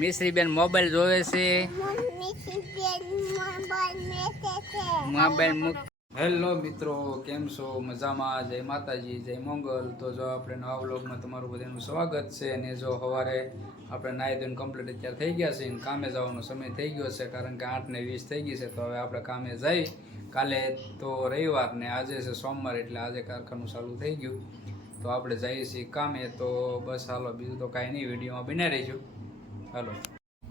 મિશ્રી બેન મોબાઈલ જોવે છે. મોબાઈલ મૂક. હેલો મિત્રો, કેમ છો? મજામાં? જય માતાજી, જય મંગલ. તો જો આપણે નવા વ્લોગમાં તમારું બધાનું સ્વાગત છે. અને જો સવારે આપણે નાહી ધોઈને કમ્પ્લીટ અત્યારે થઈ ગયા છે અને કામે જવાનો સમય થઈ ગયો છે, કારણ કે 8:20 થઈ ગઈ છે. તો હવે આપણે કામે જઈ. કાલે તો રવિવાર ને આજે છે સોમવાર, એટલે આજે કારખાનું ચાલુ થઈ ગયું. તો આપણે જઈએ છીએ કામે. તો બસ હાલો, બીજું તો કાંઈ નહીં, વિડીયોમાં બને રહીશું.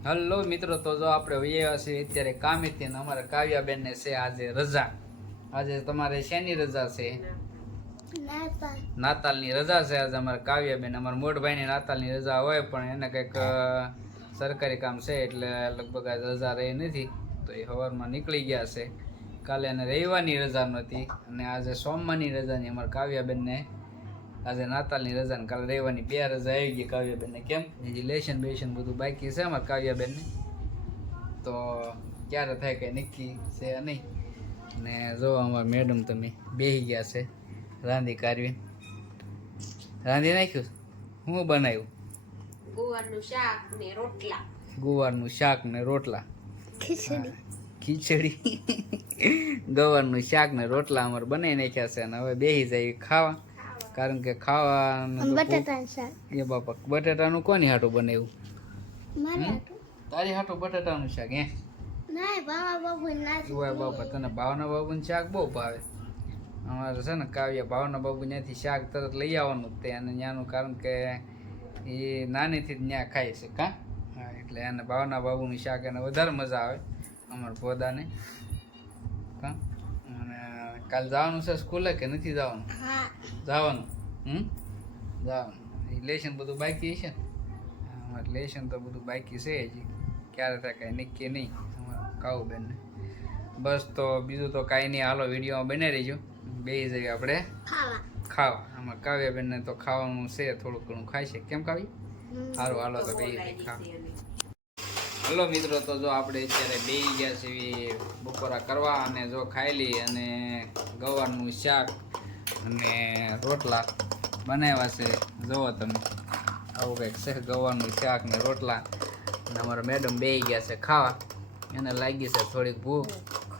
હલો મિત્રો, તો જો આપણે વૈયા છીએ અત્યારે કામેથી. ને અમારે કાવ્યાબેનને છે આજે રજા. આજે તમારે શેની રજા છે? નાતાલની રજા છે આજે અમારે કાવ્યાબેન. અમારા મોટભાઈની નાતાલની રજા હોય, પણ એને કંઈક સરકારી કામ છે એટલે લગભગ આજે રજા રહી નથી. તો એ સવારમાં નીકળી ગયા છે. કાલે એને રવિવારની રજા નહોતી અને આજે સોમવારની રજાની અમારે કાવ્યાબેનને. આજે નાતાલની રજા ને કાલે રવિવારની 2 રજા આવી ગઈ કાવ્યાબેનને. કેમ હજી લેશન બેશન બધું બાકી છે અમારે કાવ્યાબેનને. તો ક્યારે થાય કંઈ નક્કી છે નહીં. ને જો અમારા મેડમ તમે બેસી ગયા છે રાંધી કાઢવી. રાંધી નાખ્યું? શું બનાવ્યું? ગુવારનું શાક ને રોટલા. ગુવારનું શાક ને રોટલા. ખીચડી ગવારનું શાક ને રોટલા અમારે બનાવી નાખ્યા છે. અને હવે બેસી જાય ખાવા, કારણ કે ખાવાનું એ બાપા બટાટાનું કોની હાટું બનાવ્યું? તારી હાટું બટાટાનું શાક? હે બાપા, તને ભાવના બાબુનું શાક બહુ ભાવે. અમારે છે ને કાવ્ય ભાવના બાબુ ત્યાંથી શાક તરત લઈ આવવાનું તે, અને ત્યાંનું કારણ કે એ નાનીથી જ ત્યાં ખાય છે. હા, એટલે એને ભાવના બાબુનું શાક એને વધારે મજા આવે અમારા પોદાને. હા, અને કાલે જવાનું છે સ્કૂલે કે નથી જવાનું? જવાનું. જવાનું. લેશન બધું બાકી છે ને? અમારે લેશન તો બધું બાકી છે હજી. ક્યારે થાય કાંઈ નક્કી નહીં અમારા કાવુબેનને. બસ તો બીજું તો કાંઈ નહીં, હાલો વિડીયોમાં બને રહીજો. બેસી જઈએ આપણે ખાવા. આમાં કાવ્યાબેનને તો ખાવાનું છે, થોડું ઘણું ખાય છે. કેમ કાવી? સારું, હાલો તો બેસી જઈએ ખાવા. હલો મિત્રો, તો જો આપણે અત્યારે બેસી ગયા છીએ બપોરા કરવા. અને જો ખાઈ લઈ અને ગવારનું શાક અને રોટલા બનાવ્યા છે. જુઓ તમે, આવું કંઈક છે ગવારનું શાક ને રોટલા. અને અમારા મેડમ બેસી ગયા છે ખાવા. એને લાગી છે થોડીક ભૂખ.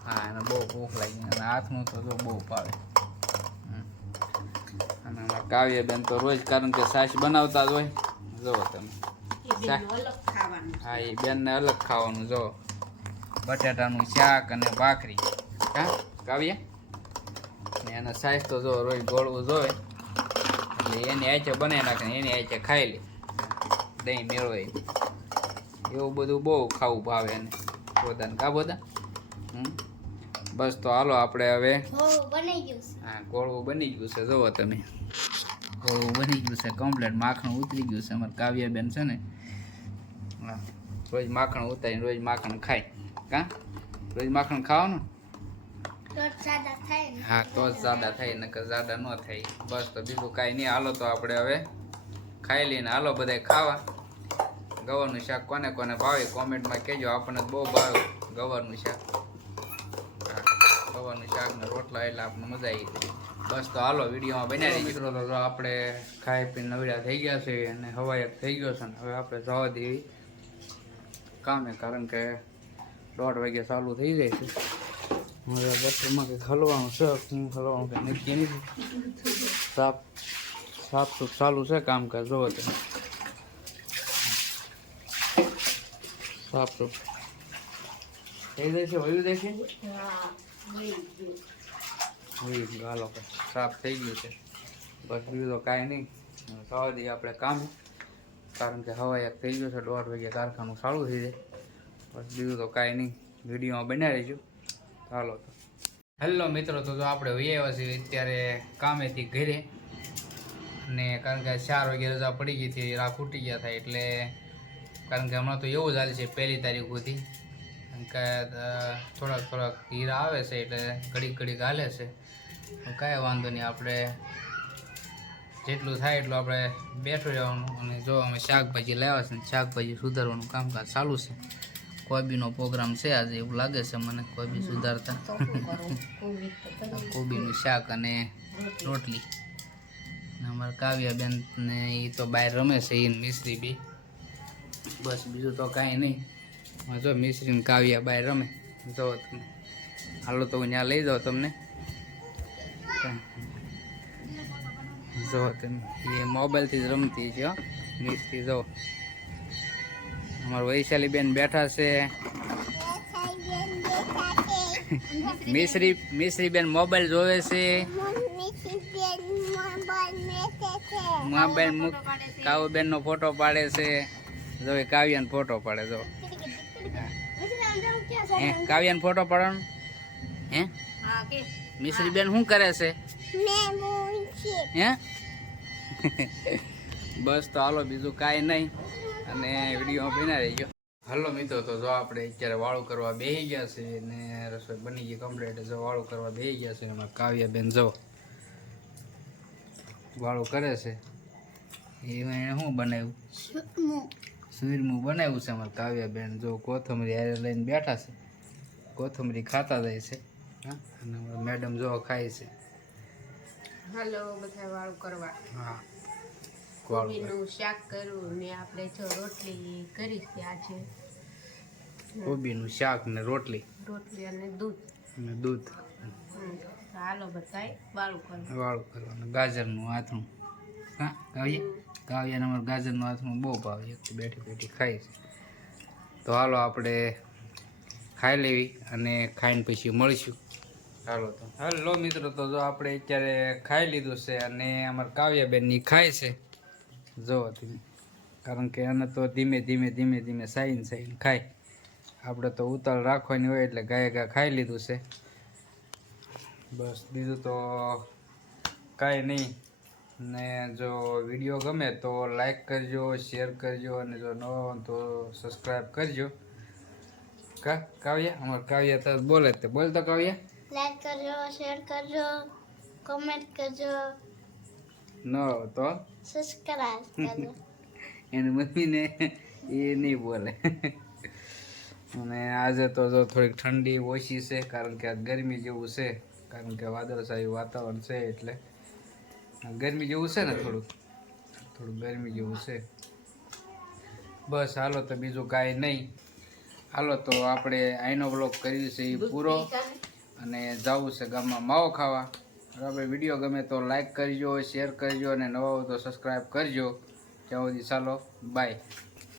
હા, એને બહુ ભૂખ લાગી. અને હાથનું તો જો બહુ ભાવે. અને અમારા કાવ્યાબેન તો રોજ, કારણ કે છાશ બનાવતા જ હોય. જુઓ તમે, હા, એ બેનને અલગ ખાવાનું. જો બટાટાનું શાક અને ભાખરી. હા કાવ્યા, ને એને છાશ તો જો રોજ ગોળવું જોઈએ, એટલે એની આચે બનાવી નાખે, એની આચે ખાઈ લે. દહીં મેળવાય એવું બધું બહુ ખાવું ભાવે એને પોતાને. કા બધા? બસ તો હાલો આપણે હવે. હા, ગોળવું બની ગયું છે. જુઓ તમે, ગોળવું બની ગયું છે કમ્પ્લેટ. માખણ ઉતરી ગયું છે. અમારે કાવ્યાબેન છે ને, હા, રોજ માખણ ઉતારીને રોજ માખણ ખાય. કા રોજ માખણ ખાવાનું? હા, તો જ જાડા થાય, નકર જાડા ન થાય. બસ તો બીજું કાંઈ નહીં, હાલો તો આપણે હવે ખાઈ લઈને. હાલો બધા ખાવા. ગવારનું શાક કોને કોને ભાવે કોમેન્ટમાં કહેજો. આપણને બહુ ભાવે ગવારનું શાક. હા, ગવારનું શાક ને રોટલા એટલે આપણને મજા આવી ગઈ. બસ તો હાલો વિડીયોમાં બન્યા રહી. મિત્રો, તો આપણે ખાઈ પીને નવડા થઈ ગયા છે અને હવાયક થઈ ગયો છે. ને હવે આપણે જવા દેવી કામે, કારણ કે 1:30 વાગે ચાલુ થઈ જાય છે. હવે બપોરમાં કંઈક હલવાનું છે. શું હલવાનું કંઈ નક્કી નથી. સાફ સૂફ ચાલુ છે કામકાજ. જોવો તમે, સાફ સૂફ થઈ જાય છે. વયું જાય છે. હાલો, સાફ થઈ ગયું છે. બસ બીજું તો કાંઈ નહીં, થવા દઈએ આપણે કામ, કારણ કે હવાયક થઈ ગયું છે. 1:30 વાગે કારખાનું ચાલુ થઈ જાય. બસ બીજું તો કાંઈ નહીં, વિડીયોમાં બન્યા રહીશું. હાલો તો હેલો મિત્રો, તો આપણે વૈયા છીએ અત્યારે કામેથી ઘરે. અને કારણ કે 4 વાગે રજા પડી ગઈ હતી, રાહ ફૂટી ગયા થાય એટલે. કારણ કે હમણાં તો એવું જ હાલ છે 1 તારીખ સુધી, કારણ કે થોડાક હીરા આવે છે એટલે ઘડીક હાલે છે. કાંઈ વાંધો નહીં, આપણે જેટલું થાય એટલું આપણે બેઠું રહેવાનું. અને જો અમે શાકભાજી લાવ્યા છે, શાકભાજી સુધારવાનું કામકાજ ચાલુ છે. કોબીનો પ્રોગ્રામ છે આજે એવું લાગે છે મને, કોબી સુધારતા. કોબીનું શાક અને રોટલી. ને અમારા કાવ્યાબેન ને એ તો બહાર રમે છે એ મિસ્ત્રી બી. બસ બીજું તો કાંઈ નહીં. જો મિસ્ત્રી ને કાવ્યા બહાર રમે. જો તમે હાલો તો હું ત્યાં લઈ જાઉં તમને. જો તમે એ મોબાઈલથી જ રમતી છે મિસ્ત્રી. જો અમારા વૈશાલી બેન બેઠા છે. મિશ્રી બેન મોબાઈલ જોવે છે. મોબાઈલ કાવ્ય બેન નો ફોટો પાડે છે. જો એ કાવ્યાનો ફોટો પાડે. જો હે કાવ્યાનો ફોટો પાડવાનો હે. મિશ્રી બેન શું કરે છે હે? બસ તો હાલો બીજું કાંઈ નહીં અને વિડીયો બના રહી ગયો. હાલો મિત્રો, તો જો આપણે અત્યારે વાળું કરવા બેસી ગયા છે ને રસોઈ બની ગઈ કમ્પ્લીટ. જો વાળું કરવા બેસી ગયા છે એમાં કાવ્યાબેન જો વાળું કરે છે. એમાં એને શું બનાવ્યું? સુરમું બનાવ્યું છે અમારે કાવ્યાબેન. જો કોથમરી હારે લઈને બેઠા છે. કોથમરી ખાતા જાય છે. હા, અને મેડમ જો ખાય છે. હાલો બધા વાળું કરવા. હા, કોબીનું શાક કર્યું ને આપણે જો રોટલી કરી છે આજે. કોબીનું શાક ને રોટલી અને દૂધ. અને દૂધ. હાલો બધાય વાળું કરવા. વાળું કરવાનું. ગાજરનું આથણું. હા કાવ્યાને અમારે ગાજરનું આથણું બહુ ભાવે. એક બેઠી બેઠી ખાય છે. તો હાલો આપણે ખાઈ લેવી અને ખાઈને પછી મળીશું. હાલો મિત્રો, તો જો આપણે અત્યારે ખાઈ લીધું છે અને અમારા કાવ્યાબેનની ખાય છે. જો તમે, કારણ કે એને તો ધીમે ધીમે ધીમે ધીમે સાઈને ખાય. આપણે તો ઉતાળ રાખવાની હોય એટલે ગાય ખાઈ લીધું છે. બસ બીજું તો કાંઈ નહીં. ને જો વિડીયો ગમે તો લાઈક કરજો, શેર કરજો અને જો નવો હોય તો સબસ્ક્રાઈબ કરજો. કાવ્યા અમારે કાવ્યા તો બોલે તે બોલતો કાવ્યા. લાઈક કરજો, શેર કરજો, કમેન્ટ કરજો, ન તો સબસ્ક્રાઇબ કરજો. એની મમ્મીને એ નહીં બોલે. અને આજે તો જો થોડીક ઠંડી ઓછી છે કારણ કે આજ ગરમી જેવું છે. કારણ કે વાદળછાયું વાતાવરણ છે એટલે ગરમી જેવું છે ને થોડું ગરમી જેવું છે. બસ હાલો તો બીજું કાંઈ નહીં. હાલો તો આપણે આઈનો બ્લોગ કર્યું છે એ પૂરો અને જવું છે ગામમાં માવો ખાવા. બરાબર, વિડીયો ગમે તો લાઈક કરજો, શેર કરજો અને નવા હોય તો સબસ્ક્રાઈબ કરજો. ત્યાં સુધી ચાલો બાય.